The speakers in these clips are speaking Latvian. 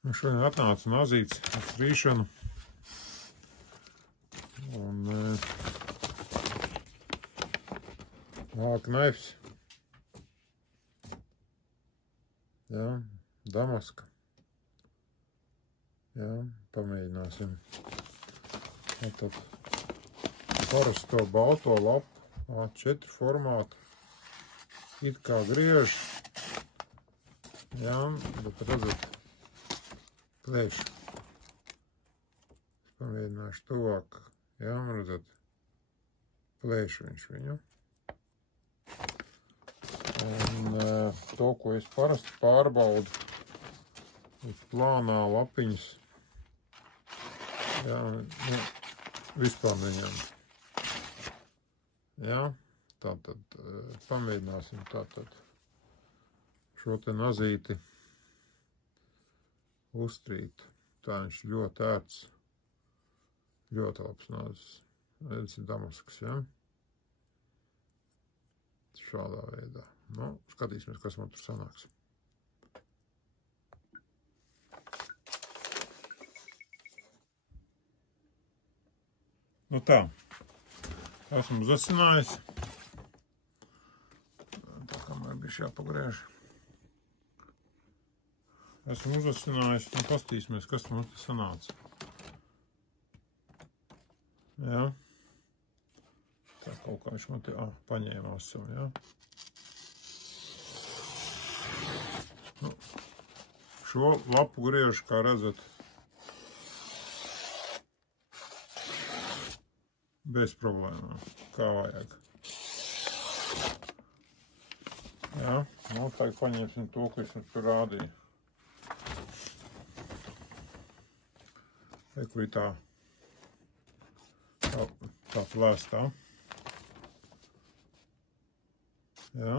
Nu, šodien atnāca nazīts ar strīšanu. Un knaifs. Jā, damaska. Jā, pamēģināsim. Tad parasto balto lapu A4 formātu. It kā griež. Jā, bet redzat, plēš. Es pamēģināšu tuvāk. Jā, redzat, plēš viņš viņu. Un to, ko es parasti pārbaudu uz plānā lapiņas. Jā, nu, vispār neņem. Jā, tātad pamēģināsim tātad šo te nazīti uztrīt. Tā viņš ļoti ērts, ļoti labs nazis. Redz, ir damasks, jā? Šādā veidā. Nu, skatīsimies, kas man tur sanāks. Nu tā, esmu uzasinājis. Tā kamēr bišķi jāpagriež. Esmu uzasinājis un pastīsimies, kas mums te sanāca. Jā. Tā kaut kā viņš man te paņēma asavu, jā. Nu, šo lapu griežu, kā redzat, bez problēmām, kā vajag. Jā, nu tagad paņemsim to, ko es jums tur rādīju. Kur ir tā plēstā. Jā.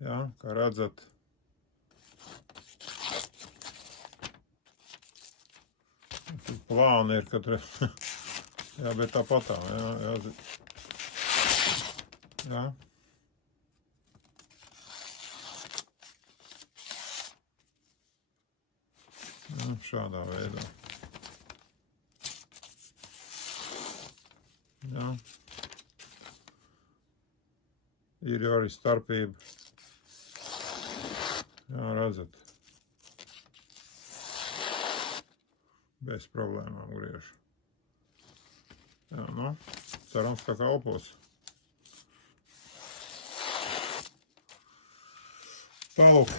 Jā, kā redzat, plāni ir, kad jā, bet tāpatā, jā. Jā. Jā, šādā veidā. Jā. Ir jau arī starpība. Jā, redzat. Bez problēmām griež. Jā, nu, cerams, ka kalpos. Tālūk.